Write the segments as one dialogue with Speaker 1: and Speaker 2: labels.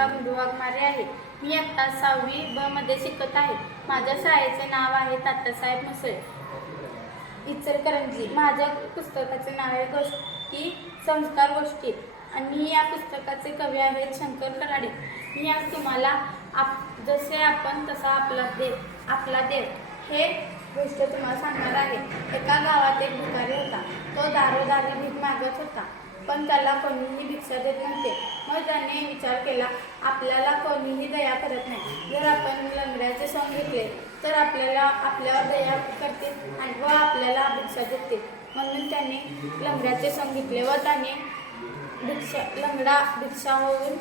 Speaker 1: सारिका गुंडू आहे. मी आत्ता सहावी ब मध्ये शिकत आहे. माझ्या शाळेचे नाव आहे तात्यासाहेब मुसळे इचलकरंजी. माझ्या पुस्तकाचे नाव आहे गोष्टी संस्कार गोष्टी. आणि या पुस्तकाचे कवी आहेत शंकर कराडे. मी आज तुम्हाला आप जसे आपण तसा आपला देव आपला देव हे गोष्ट तुम्हाला सांगणार आहे. एका गावात एक भिकारी होता. तो दारोदारी भीक मागत होता. पण त्याला कोणीही भिक्षा देत नव्हते. मग त्याने विचार केला आपल्याला कोणीही दया करत नाही. जर आपण लंगड्याचे सण घेतले तर आपल्याला आपल्यावर दया करतील आणि व आपल्याला भिक्षा देतील. म्हणून त्याने लंगड्याचे सण घेतले व त्याने भिक्षा लंगडा भिक्षा होऊन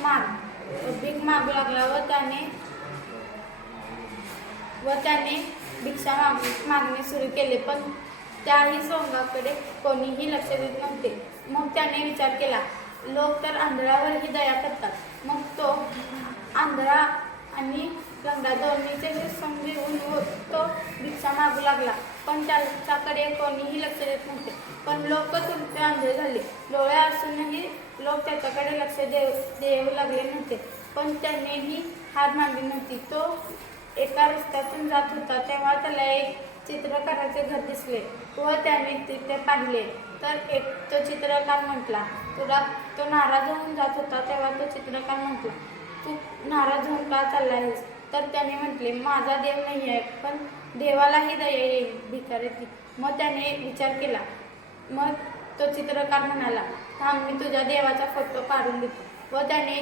Speaker 1: माग भीक मागू लागला व त्याने व त्याने भिक्षा माग मागणे सुरू केले. पण त्याही सोंगाकडे कोणीही लक्ष देत नव्हते. मग त्याने विचार केला लोक तर आंधळावरही दया करतात. मग तो आंधळा आणि लंगडा दोन्हीचे संग घेऊन हो, तो भिक्षा मागू लागला. पण त्याच्याकडे कोणीही लक्ष देत नव्हते. पण लोक तुमचे आंधळे झाले. डोळे असूनही लोक त्याच्याकडे लक्ष देऊ देऊ लागले नव्हते. पण त्यांनीही हार मानली नव्हती. तो एका रस्त्यातून जात होता तेव्हा त्याला एक चित्रकाराचे घर दिसले व त्याने तिथे पाहिले. तर एक तो चित्रकार म्हटला तुला तो नाराज होऊन जात होता तेव्हा तो चित्रकार म्हटला तू नाराज होऊन का चालला आहेस? तर त्याने म्हटले माझा देव नाही आहे पण देवालाही दया येईल भिकारीची. मग त्याने विचार केला. मग तो चित्रकार म्हणाला थांब मी तुझ्या देवाचा फोटो काढून देतो. व त्याने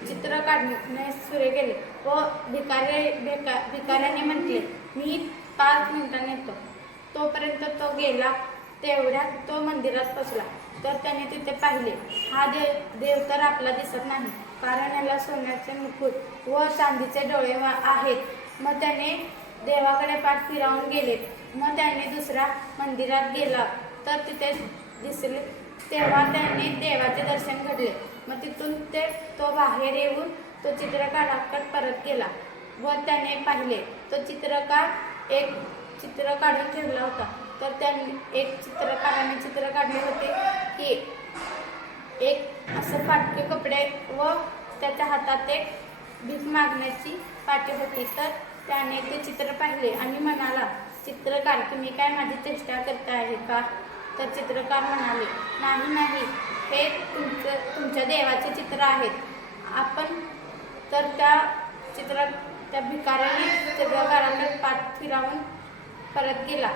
Speaker 1: चित्र काढणे सुरू केले व भिकारे भिका भिकाऱ्याने म्हटले मी पाच मिनिटांनी येतो. तोपर्यंत तो गेला तेवढ्यात तो मंदिरात पोचला तर त्याने तिथे पाहिले हा देव देव तर आपला दिसत नाही. कारण याला सोन्याचे मुकुट व चांदीचे डोळे आहेत. मग त्याने देवाकडे पाठ फिरावून गेले. मग त्याने दुसऱ्या मंदिरात गेला. तर तिथे दिसले तेव्हा त्याने देवाचे दर्शन घडले. मग तिथून ते तो बाहेर येऊन तो चित्रकाराकडे परत गेला. व त्याने पाहिले. तो चित्रकार एक चित्र काढून ठेवला होता. तर त्यांनी एक चित्रकाराने चित्र काढले होते की एक असं फाटके कपडे व त्याच्या हातात एक भीक मागण्याची पाठी होती. तर त्याने ते चित्र पाहिले आणि म्हणाला चित्रकार तुम्ही काय माझी चेष्टा करता आहे का? तर चित्रकार म्हणाले नाही नाही हे तुमचं तुमच्या देवाचे चित्र आहेत. आपण तर त्या चित्र त्या भिकाऱ्याने चित्रकाराने पाठ फिरावून परत गेला.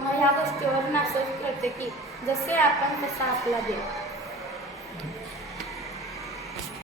Speaker 1: मग ह्या गोष्टीवर नासोच करते की जसे आपण तसा आपला देव.